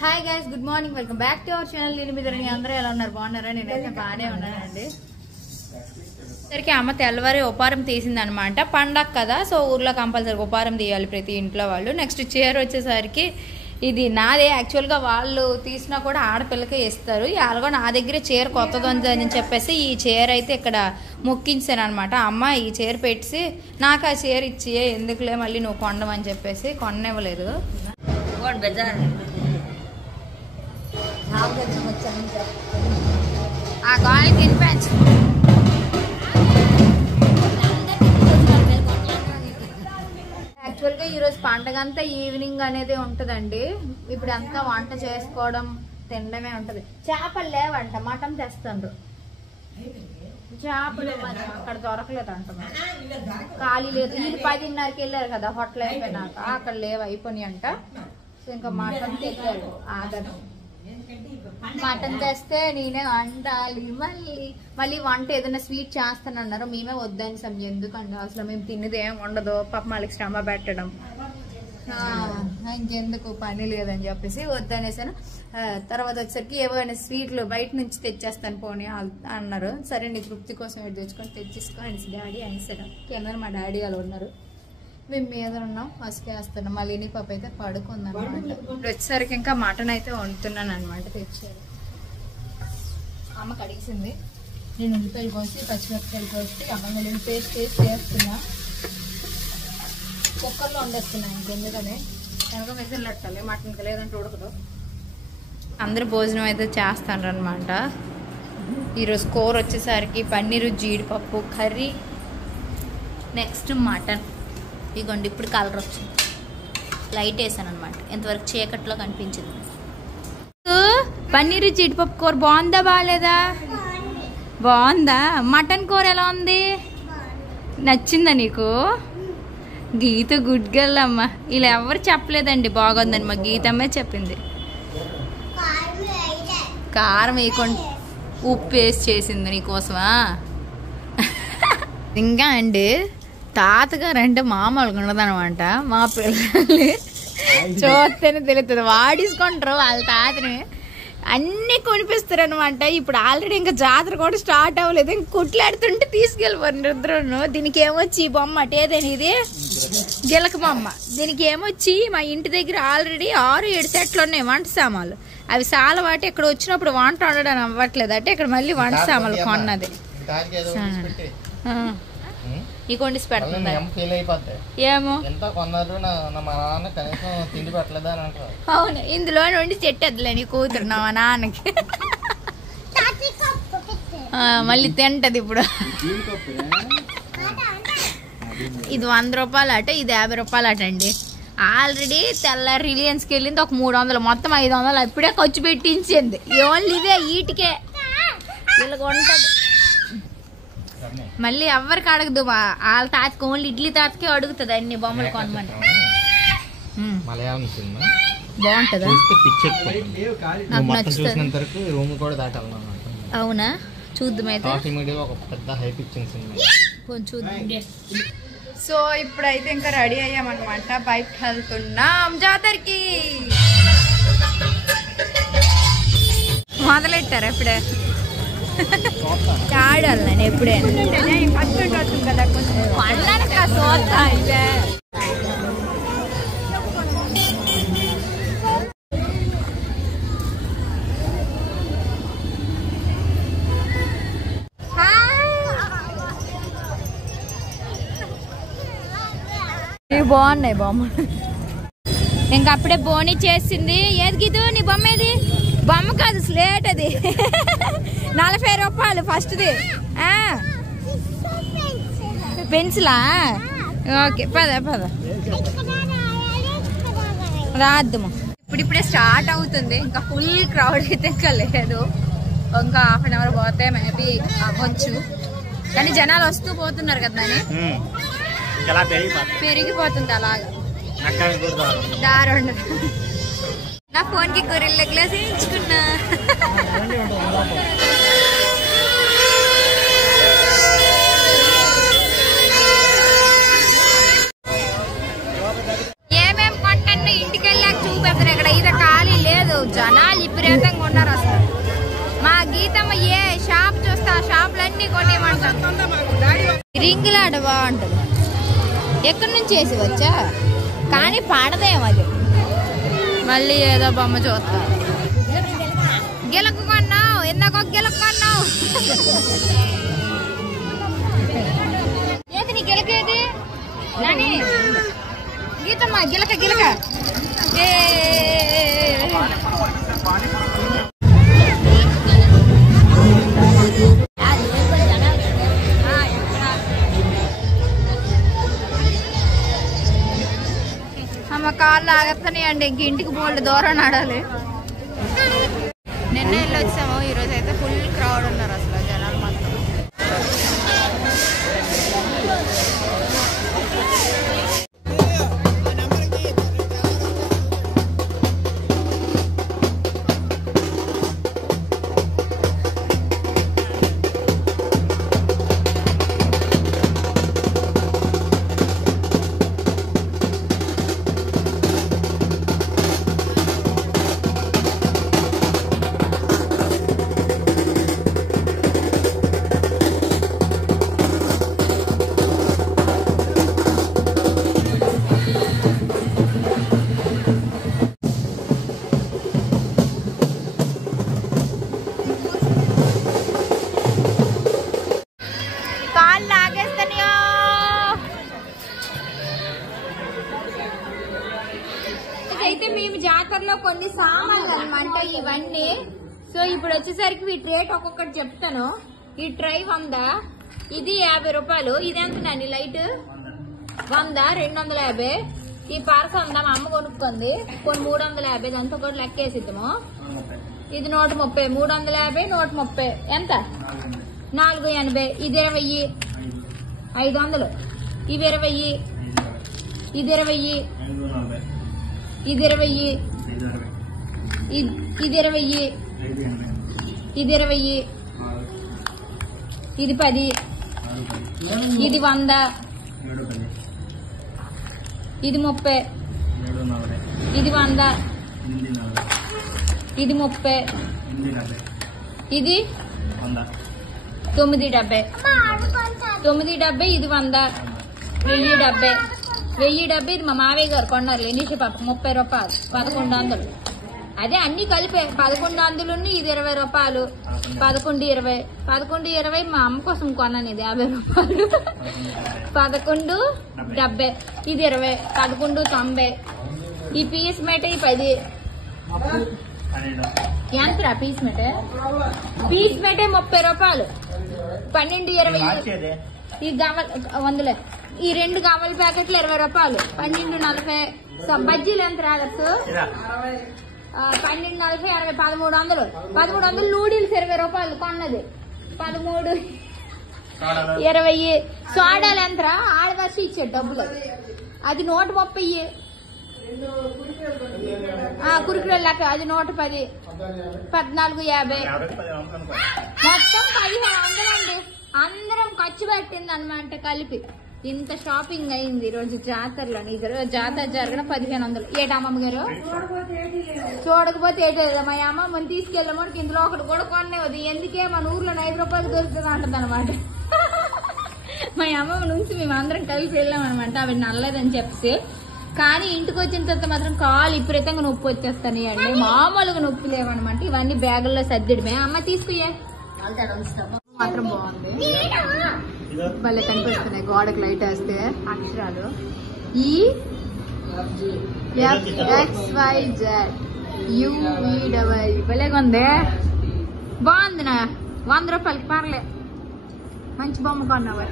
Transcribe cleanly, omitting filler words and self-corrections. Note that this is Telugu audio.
Hi guys, good morning, welcome back to our channel. నేను మీద అందరూ ఎలా ఉన్నారు? బాగున్నారా? నేనైతే బాగానే ఉన్నానండి. సరికి అమ్మ తెల్లవారి ఉపారం తీసింది అనమాట. పండగ కదా, సో ఊర్లో కంపల్సరీ ఉపారం తీయాలి ప్రతి ఇంట్లో వాళ్ళు. నెక్స్ట్ చీర వచ్చేసరికి ఇది నాదే. యాక్చువల్గా వాళ్ళు తీసినా కూడా ఆడపిల్లకే ఇస్తారు. అలాగో నా దగ్గర చీర కొత్తది అని చెప్పేసి ఈ చీర అయితే ఇక్కడ మొక్కించాను అనమాట. అమ్మ ఈ చీర పెట్టి నాకు ఆ చీర ఇచ్చి ఎందుకులే మళ్ళీ నువ్వు కొండమని చెప్పేసి కొననివ్వలేదు. ఆ గాలి తినిపించు. యాక్చువల్గా ఈరోజు పండగ అంతా ఈవినింగ్ అనేది ఉంటుందండి. ఇప్పుడు అంతా వంట చేసుకోవడం తినడమే ఉంటది. చేపలు లేవంట, మటన్ తెస్తాండ్రు. చేపలు అక్కడ దొరకలేదు అంట, ఖాళీ లేదు. వీళ్ళు 10:30కి వెళ్ళారు కదా హోటల్ అయిపోయినాక, అక్కడ లేవు, అయిపోయినాయి అంట. సో ఇంకా మటన్ తెచ్చారు. ఆగదు, మటన్ తెస్తే నేనే వండాలి. మళ్ళీ వంట ఏదైనా స్వీట్ చేస్తానన్నారు. మేమే వద్దని సమయం, ఎందుకండి అసలు మేము తినేది ఏం ఉండదు, పాప వాళ్ళకి శ్రమ పెట్టడం, ఇంకెందుకు పని లేదని చెప్పేసి వద్దనేసాను. తర్వాత వచ్చేసరికి ఏవైనా స్వీట్లు బయట నుంచి తెచ్చేస్తాను పోనీ అన్నారు. సరే నీ తృప్తి కోసం ఎటు తెచ్చుకొని తెచ్చేసుకో అనేసి డాడీ అనేసాడు. కింద మా డాడీ వాళ్ళు ఉన్నారు, మేము మీద ఉన్నాం. ఫస్ట్ వేస్తున్నాం. మళ్ళీ నీ పాప అయితే పడుకుంది అనమాట. ఇప్పుడు వచ్చేసరికి ఇంకా మటన్ అయితే వండుతున్నాను అనమాట. తెచ్చారు, అమ్మ కడిగేసింది. నేను ఉల్లిపాయలు కోసి పచ్చిమిరపకాయలు కోసి అమ్మ నేను పేస్ట్ చేసి చేస్తున్నా. కుక్కర్లో వండేస్తున్నా ఇంకెందుకనే వెనక మెసేజ్లు పెట్టాలి మటన్కి, లేదంటే ఉడకదు. అందరూ భోజనం అయితే చేస్తాను అనమాట. ఈరోజు కూర వచ్చేసరికి పన్నీరు జీడిపప్పు కర్రీ, నెక్స్ట్ మటన్. ఇదిగోండి ఇప్పుడు కలర్ వచ్చింది, లైట్ వేసాను అనమాట, ఎంతవరకు చీకట్లో కనిపించింది. పన్నీరు జీడిపప్పు కూర బాగుందా బాగాలేదా? బాగుందా? మటన్ కూర ఎలా ఉంది? నచ్చిందా నీకు? గీత గుడ్ గర్ల్ అమ్మ. ఇలా ఎవరు చెప్పలేదండి బాగుందని, మా గీతమ్మే చెప్పింది. కారం వేయకుండా ఉప్పు వేసి చేసింది నీకోసమా. ఇంకా అండి తాతగారు అంటే మామూలుగా ఉండదనమాట. మా పిల్లల్ని చూస్తేనే తెలుస్తుంది, వాడేసుకుంటారు వాళ్ళ తాతని, అన్నీ కొనిపిస్తారు అనమాట. ఇప్పుడు ఆల్రెడీ ఇంకా జాతర కూడా స్టార్ట్ అవ్వలేదు, ఇంక కుట్లాడుతుంటే తీసుకెళ్ళిపోరు ఇద్దరు. దీనికి ఏమొచ్చి ఈ బొమ్మ అటేదని, ఇది గిలక బొమ్మ. దీనికి ఏమొచ్చి మా ఇంటి దగ్గర ఆల్రెడీ 6-7 సెట్లు ఉన్నాయి వంట సామాన్లు. అవి చాలా వాటి ఇక్కడ వచ్చినప్పుడు వంట వండడం అవ్వట్లేదు అంటే ఇక్కడ మళ్ళీ వంట సామాన్లు కొన్నది. ఈ కొండిసి పెడుతుంది ఏమో. అవును, ఇందులో నుండి చెట్టేద్దులే నీ కూతురు నా నాన్నకి. మళ్ళీ తింటది ఇప్పుడు. ఇది 100 రూపాయలు అట, ఇది 50 రూపాయలు అట అండి. ఆల్రెడీ తెల్లారి రిలయన్స్కి వెళ్ళింది ఒక 300, మొత్తం 500 అప్పుడే ఖర్చు పెట్టించింది. ఓన్లీ ఇవే ఈటికే వీళ్ళకి ఉంటది. మళ్ళీ ఎవరికి అడగదు, వాళ్ళ తాతకి ఓన్లీ ఇడ్లీ తాతకే అడుగుతుంది అన్ని బొమ్మలు కొనమని. బాగుంటుందా? నాకు నచ్చుతుంది. అవునా, చూద్దాం అయితే. కొంచెం. సో ఇప్పుడైతే ఇంకా రెడీ అయ్యామన్నమాట, బయటకు వెళ్తున్నాం జాతరకి. మొదలెట్టారు ఎప్పుడే ఆడాలి నేను ఎప్పుడే కదా పండ్లనక సోతా. ఇవి బాగున్నాయి బొమ్మలు. ఇంకా అప్పుడే బోని చేసింది. ఏది గీదు నీ బొమ్మ? ఏది బొమ్మ కాదు, స్లేట్. అది 40 రూపాయలు ఫస్ట్ది. పెన్సిలా? ఓకే పద పద రాద్దము. ఇప్పుడిప్పుడే స్టార్ట్ అవుతుంది, ఇంకా ఫుల్ క్రౌడ్ అయితే ఇంకా లేదు. ఇంకా ½ అన్ అవర్ పోతే మేబీ అవ్వచ్చు, కానీ జనాలు వస్తూ పోతున్నారు కదా అని పెరిగిపోతుంది అలాగా దారుణ. నా ఫోన్ కి గొర్రెల గ్లాస్ వేయించుకున్నా. ఏమేం కొంటాను ఇంటికి వెళ్ళాక చూపెడతారు. ఇక్కడ ఇది ఖాళీ లేదు, గీతమ్మ ఏ షాప్ చూస్తా షాపులన్నీ కొనేమంటాను. రింగులాట బాగుంటది. ఎక్కడి నుంచి వేసి వచ్చా కానీ పడదేమో అది. మళ్ళీ ఏదో బొమ్మ చూస్తా. గిలకు కొన్నావు, ఎందాకో గిలకు కొన్నావు. ఏది నీ గిలకేది నాని? గీతమ్మ గిలక గిలక. అమ్మ కాళ్ళు ఆగుతున్నాయండి. ఇంక ఇంటికి బోల్డ్ దూరం నడాలి. నిన్న వెళ్ళి వచ్చాము. ఈరోజు అయితే ఫుల్ క్రౌడ్ ఉన్నారు అసలు జనాలు మాత్రం. అయితే మేము జాతరలో కొన్ని సామాన్లు అనమాట ఇవన్నీ. సో ఇప్పుడు వచ్చేసరికి వీటి రేట్ ఒక్కొక్కటి చెప్తాను. ఈ ట్రై 100, ఇది 50 రూపాయలు. ఇది ఎంతనండి లైట్? 100, 250. ఈ పార్స 100 మా అమ్మ కొనుక్కుంది. కొన్ని 350, దాంతో కూడా లెక్కేసిద్దాము. ఇది 130, 350, 130 ఎంత? 480. ఇది 20, 500. ఇవి 20, ఇది 20, ఇది 20, ఇది 20, ఇది 20, ఇది 10, ఇది 100, ఇది 30, ఇది 100, ఇది 30, ఇది 970, 970. ఇది 100, 1070, 1070. ఇది మా మావయ్య గారు కొన్నారు ఎనీషి పాప 30 రూపాయలు, 1100. అదే అన్ని కలిపే 1100. ఇది 20 రూపాయలు, 1120, 1120. మా అమ్మ కోసం కొన్నాను. ఇది 50 రూపాయలు, 1170. ఇది 20, 1190. ఈ పీస్ మేట 10. ఎంతరా పీస్ మేట? పీస్ మేటే 30 రూపాయలు, 1220. ఈ గవల్ 100. ఈ 2 గవల ప్యాకెట్లు 20 రూపాయలు, 1240. బజ్జీలు ఎంత రాగచ్చు? 1240, 60, 1300. 1300. నూడిల్స్ 20 రూపాయలు కొన్నది, 13, 20. సోడాలు ఎంతరా? ఆడవర్షి ఇచ్చాడు డబ్బులు. అది 130. కురుకురే లెక్క అది 110, 1450. మొత్తం 1500 అండి. అందరం ఖర్చు పెట్టింది అనమాట కలిపి. ఇంత షాపింగ్ అయింది ఈ రోజు జాతరలో. జాతర జరగడం 1500. ఏటమ్మమ్మ గారు? చూడకపోతే ఏటేదా మా అమ్మమ్మని తీసుకెళ్ళమని ఇందులో ఒకటి కూడా కొనేది. ఎందుకే మన ఊర్లో 5 రూపాయలు దొరుకుతుంది అంటది అనమాట. మా అమ్మమ్మ నుంచి మేము అందరం కలిసి వెళ్ళామనమాట. అవి నల్లదని చెప్పి. కానీ ఇంటికి వచ్చిన తర్వాత మాత్రం కాలు విపరీతంగా నొప్పి వచ్చేస్తాయి అండి. మామూలుగా నొప్పి లేవనమాట. ఇవన్నీ బ్యాగుల్లో సర్దిడమే. అమ్మ తీసుకుయ్యే మాత్రం బాగుంది. భలే కనిపిస్తున్నాయి గోడకు లైట్ వేస్తే అక్షరాలు. EFXYZ UVW భలేగా ఉంది. బాగుంది. 100 రూపాయలకి పర్లే. మంచి బొమ్మ కొన్నావా?